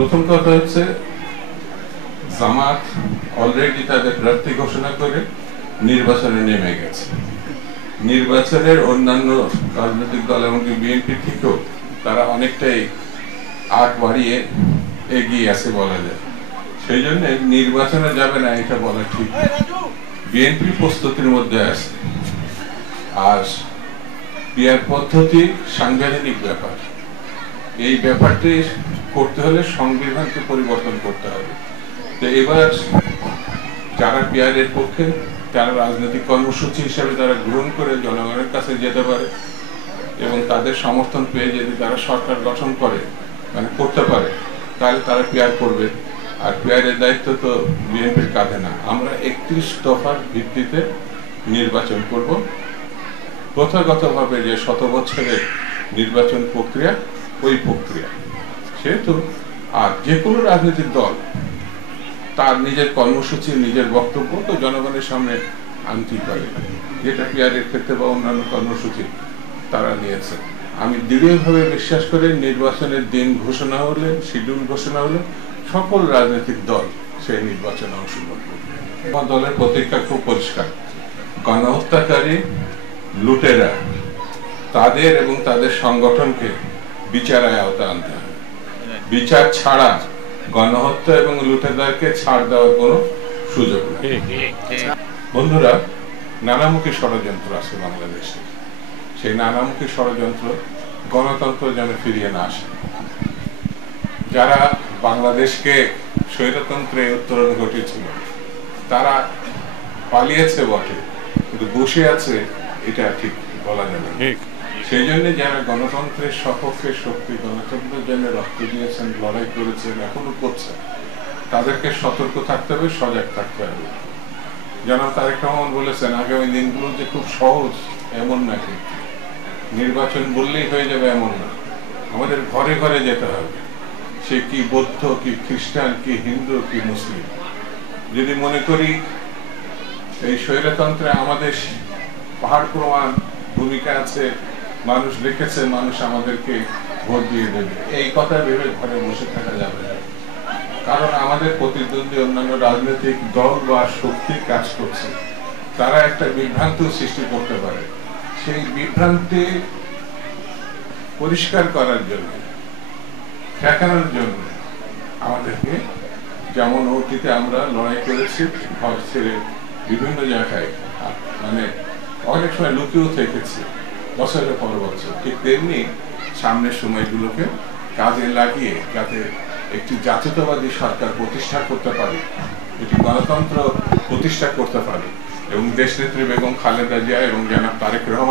প্রথম কথা হচ্ছে জামাত অলরেডি তাদের প্রার্থী ঘোষণা করে নির্বাচনে নেমে গেছে। নির্বাচনের অন্যান্য রাজনৈতিক দল এমনকি বিএনপি থেকেও তারা অনেকটাই আগ বাড়িয়ে এগিয়ে আছে বলা যায়। সেই জন্য নির্বাচনে যাবে না এটা বলা ঠিক। বিএনপি প্রস্তুতির মধ্যে আছে। আর পিয়ার পদ্ধতি সাংবিধানিক ব্যাপার, এই ব্যাপারটি করতে হলে সংবিধানকে পরিবর্তন করতে হবে। তো এবার যারা পিয়ারের পক্ষে তারা রাজনৈতিক কর্মসূচি হিসাবে তারা গ্রহণ করে জনগণের কাছে যেতে পারে এবং তাদের সমর্থন পেয়ে যদি তারা সরকার গঠন করে করতে পারে তাহলে তারা পিয়ার করবে। আর পিয়ারের দায়িত্ব তো বিএনপির কাঁধে না। আমরা 31 দফার ভিত্তিতে নির্বাচন করব। প্রথাগতভাবে যে 100 বছরের নির্বাচন প্রক্রিয়া ওই প্রক্রিয়া, সেহেতু আর যে কোনো রাজনৈতিক দল তার নিজের কর্মসূচি নিজের বক্তব্য তো জনগণের সামনে আনতেই পারে, যেটা পিয়ারের ক্ষেত্রে বা অন্যান্য কর্মসূচি তারা নিয়েছে। আমি দৃঢ়ভাবে বিশ্বাস করি নির্বাচনের দিন ঘোষণা হলে, শিডিউল ঘোষণা হলে সকল রাজনৈতিক দল সেই নির্বাচনে অংশগ্রহণ করবে। আমার দলের প্রতিজ্ঞা খুব পরিষ্কার, গণহত্যাকারী লুটেরা তাদের এবং তাদের সংগঠনকে বিচারের আওতায় আনতে হবে। বিচার ছাড়া গণহত্যা এবং লুটেরাকে ছাড় দেওয়ার কোনো সুযোগ নেই। বন্ধুরা, নানামুখী ষড়যন্ত্র আছে বাংলাদেশে। সেই নানামুখী ষড়যন্ত্র গণতন্ত্র যেন ফিরিয়ে না আসে। যারা বাংলাদেশকে স্বৈরতন্ত্রে উত্তরণ ঘটিয়েছিল তারা পালিয়েছে বটে, কিন্তু বসে আছে এটা ঠিক বলা যাবে না। সেই জন্য যারা গণতন্ত্রের সপক্ষে শক্তি, গণতন্ত্রের জন্য রক্ত দিয়েছেন, লড়াই করেছেন, এখনো করছেন, তাদেরকে সতর্ক থাকতে হবে, সজাগ থাকতে হবে। জনাব তারেক রহমান বলেছেন আগামী দিনগুলো যে খুব সহজ এমন নাকি, নির্বাচন বললেই হয়ে যাবে এমন না, আমাদের ঘরে ঘরে যেতে হবে। সে কি বৌদ্ধ, কি খ্রিস্টান, কি হিন্দু, কি মুসলিম। যদি মনে করি এই স্বৈরতন্ত্রে আমাদের পাহাড় প্রমাণ ভূমিকা আছে, মানুষ লিখেছে, মানুষ আমাদেরকে ভোট দিয়ে দেবে, এই কথা ভেবে ঘরে বসে থাকা যাবে না। কারণ আমাদের প্রতিদ্বন্দ্বী অন্যান্য রাজনৈতিক দল বা শক্তি কাজ করছে, তারা একটা বিভ্রান্তি সৃষ্টি করতে পারে। সেই বিভ্রান্তি পরিষ্কার করার জন্য, ঠেকানোর জন্য আমাদেরকে, যেমন অতীতে আমরা লড়াই করেছি ঘর ছেড়ে বিভিন্ন জায়গায়, অনেক সময় লুকিয়েও থেকেছি বছরের পর বছর, ঠিক তেমনি সামনের সময়গুলোকে কাজে লাগিয়ে যাতে একটি জাতীয়তাবাদী সরকার প্রতিষ্ঠা করতে পারি, একটি গণতন্ত্র প্রতিষ্ঠা করতে পারি এবং দেশনেত্রী বেগম খালেদা জিয়া এবং জনাব তারেক রহমান